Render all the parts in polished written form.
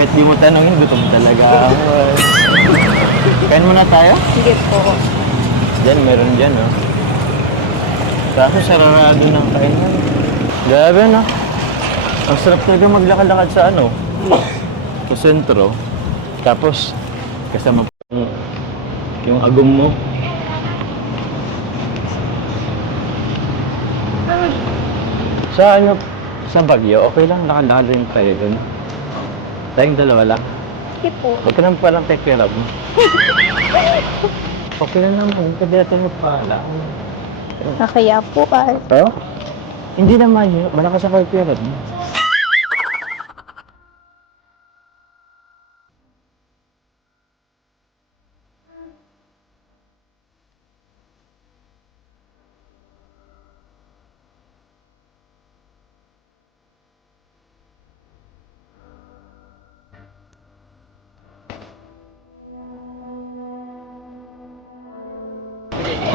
Kahit di mo tanongin, gutom talaga ako. Kain muna tayo? Sige po. Diyan, meron dyan, oh. Kaso sararado ng kainan. Grabe, no? Ang sarap talaga maglakad-lakad sa ano? Sa sentro. Tapos, kasama pa yung agum mo. Sa ano, sa Baguio, okay lang, lakad-lakad rin tayo dun. Tayong dalawa lang. Sige po. Huwag ka naman palang take care of mo. Okay na naman, hindi natin magpaalam. Nakaya po ka. Pero, hindi naman yun. Malakas ako yung period mo.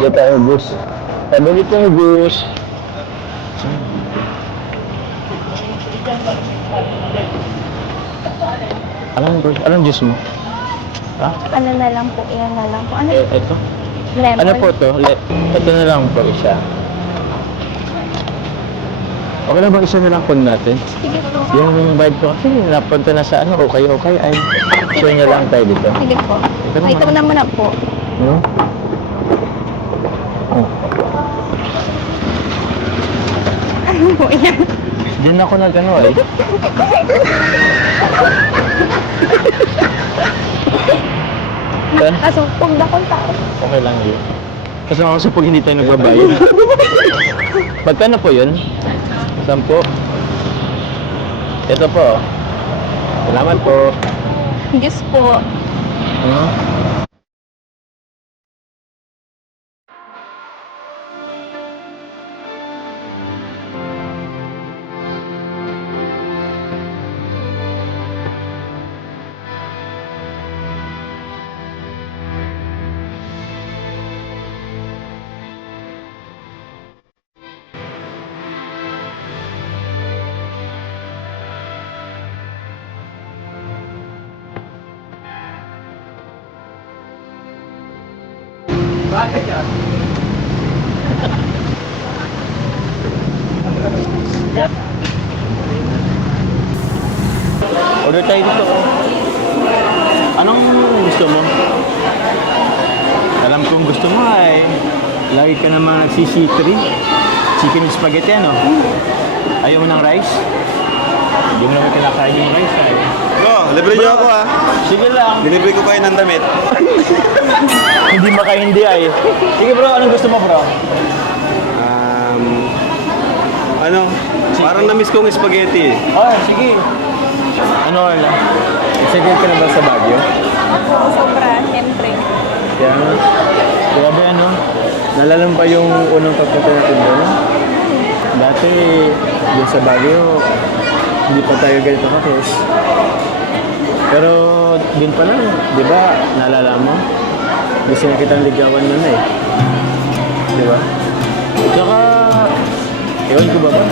Dito tayo, Gus. Sabi dito, Gus. Anong juice mo? Ha? Ano na lang po, iyan na lang po. Ano? Ito? Lemon. Ano po to? Ito na lang po isa. Okay lang ba isa na lang po natin? Sige po. Yung vibe ko kasi napunta na sa ano, okay, ay share na lang tayo dito. Sige po. naman. Ito naman na po. No? Oh. Ano po yan? Diyan ako nag-ano eh. Saan? Nasumpog na kong tao. Okay lang yun. Kasi ako sa pag hindi tayo nagbabayad. Magkano po yun? 10? Ito po. Salamat po. Diyos po. Ano? Order tayo dito. Anong gusto mo? Alam kong gusto mo ay lagi ka naman nagsisi-3. Chicken with spaghetti, ano? Ayaw mo ng rice? Hindi mo naman kinakain yung rice, ay. Bro, libre niyo ako ah. Sige lang. Dilibre ko kayo ng damit. Hindi maka-hindi ay. Sige bro, anong gusto mo bro? Ano? Parang na-miss kong spaghetti eh. Oh, sige. Ano wala? Excited ka na ba sa Baguio? Ako, sobra. Siyempre. Kaya nga. Grabe ano? Nalala mo pa yung unang pagpunta natin doon? Dati, doon sa Baguio, hindi pa tayo ganito kakis. Pero, din pa lang, di ba, naalala mo? Gusto na kitang ligawan na eh. Di ba? Tsaka, ewan ko ba ba?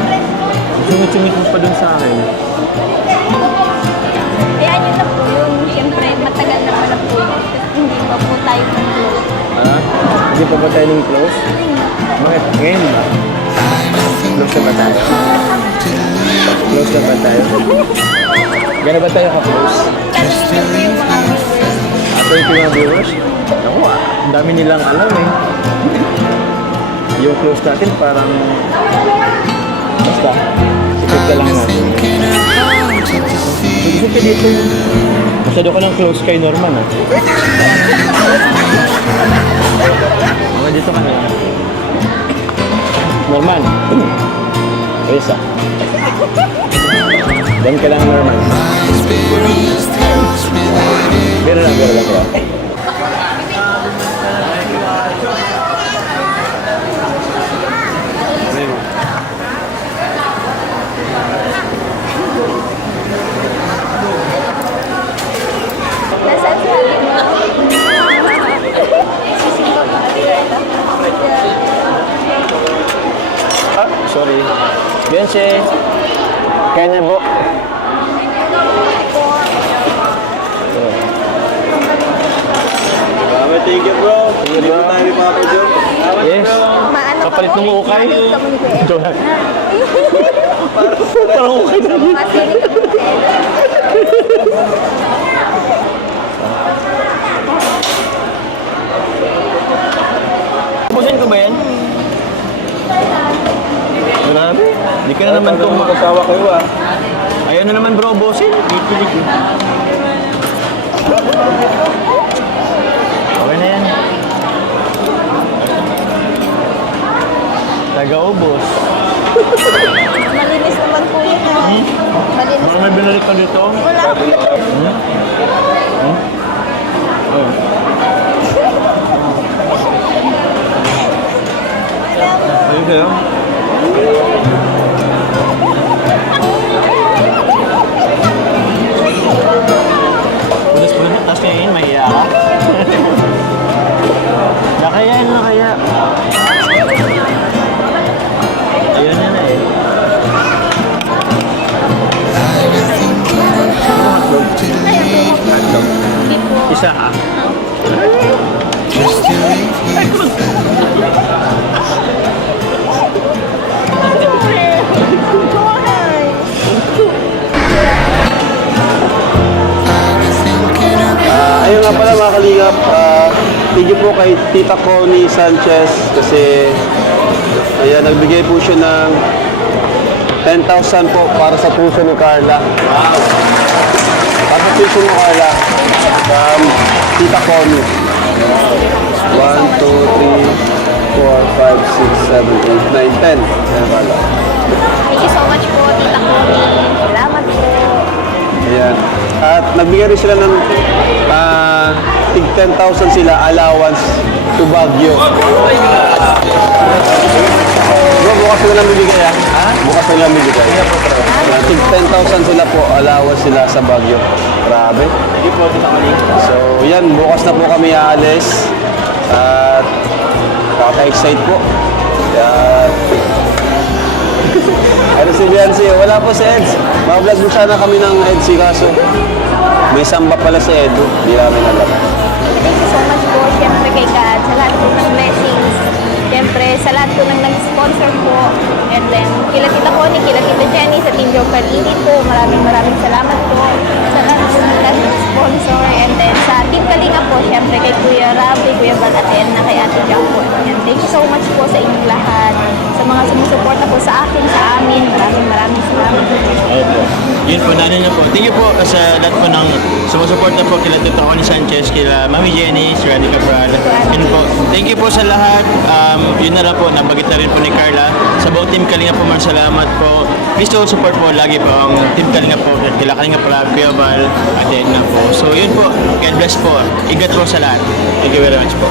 Sungit-sungit mo pa dun sa akin. Kaya yun na po yung, siyempre, matagal naman na po. Hindi pa po tayo mag-close. Ah? Hindi pa ba tayo nung close? Bakit? Ngayon ba? Close na ba tayo? Close na ba tayo? Gano'n ba tayo ka-close? Ato yung mga viewers? Ako ang dami nilang alam eh. Yung close natin parang basta, sikip ka lang natin. Sikip ka dito. Masyado ka lang close kay Norman ah. Mga dito ka na. Norman. Reza. Dan ka lang Norman. Biro lang bro. Nasaan sabi mo? Ah, sorry. Beyonce. Kaya na po. Thank you, bro. Thank you tayo ni Papa Joe. Yes. Maano Kapalit ng ukay. Maano ka mo ni Kuya Ed? Joke lang. Parang ukay na yun. Masinig ka mo ni Kuya Ed. Busin ko ba yan? Grabe. Di ka na naman itong Magkasawa kayo ah. Ayaw na naman bro, bosin. Kikilig. Okay na yan. Taga-ubos. Malinis naman po yun. Malinis. Baka may binalik ka dito? Wala. Oh. Ayun kayo? Punas-punas, tapos ngayon mahiya ka. Nakayain na kaya. Ayun na eh. Hindi po. Isa ha? Ayun nga pala mga kalingap, thank you po kay Tita Connie Sanchez kasi ayan, nagbigay po siya ng 10,000 po para sa puso ni Carla. Para sa puso ni Carla. From Tita Connie. 1, 2, 3, 4, 5, 6, 7, 8, 9, 10. Ayan pala. Thank you so much po, Tita Connie. Salamat po. Ayan. At nagbigay rin sila ng tig 10,000 sila allowance to Baguio. Bro, bukas sila lang bibigay ha? Bukas sila lang bibigay. Tig 10,000 sila po, allowance sila sa Baguio. Grabe. Sige po, Tita Maling. So, yan, bukas na po kami aalis. At kaka-excite po. Yan. Ano si Biancy? Wala po si Eds. Mag-vlog mo sana kami ng Edsy kaso may samba pala si Edu. Hindi namin alam. Thank you so much po, syempre kay God, sa lahat po ng blessings. Syempre, sa lahat po ng nag-sponsor po. And then, kila Tita Connie, kila Tita Jenny, sa Team Joe Parini po. Maraming salamat po sa lahat po ng nag-sponsor. And then, sa Team Kalinga po, syempre kay Kuya Rab, kay Kuya Val, at ayan na kay Ate Jack po. And thank you so much po sa inyong lahat. Sa mga sumusuporta po sa akin, sa amin. Maraming salamat po. Opo. Yun po, nanin na po. Thank you po sa lahat po ng sumusuporta po kila Tita Connie Sanchez, kila Mami Jenny, si Randy Cabral. Yun po. Thank you po sa lahat. Yun na lang po, nabagit na rin po ni Carla. Sa buong Team Kalinga po, salamat po. Please don't support po lagi po ang Team Kalinga po. Kila Kalinga Prab, Kuya Val, at yan na po. So yun po, God bless po. Ingat po sa lahat. Thank you very much po.